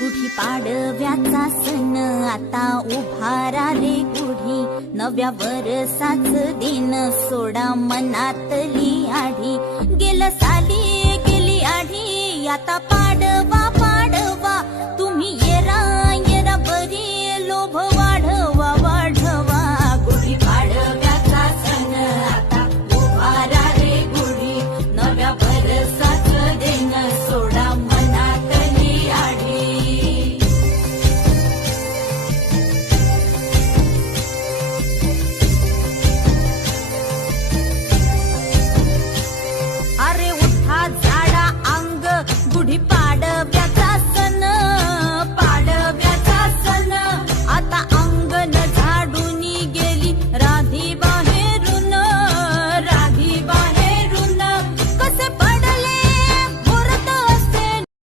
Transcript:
गुढी पाडव्याचा सण आता उभारा रे गुढी, नव्या वर्षाच दिन सोडा मनातली आढी. गेलं साली गेली आढी, आता पाडवा पाडवा, तुम्ही येरा येरा बरी लोभ वाढवा वाढवा. गुढी पाडव्याचा सण आता उभारा रे गुढी, नव्या वर्षाच दिन सोडा मनातली आढी. अरे उठा झाडा अंग, गुढी पाडव्या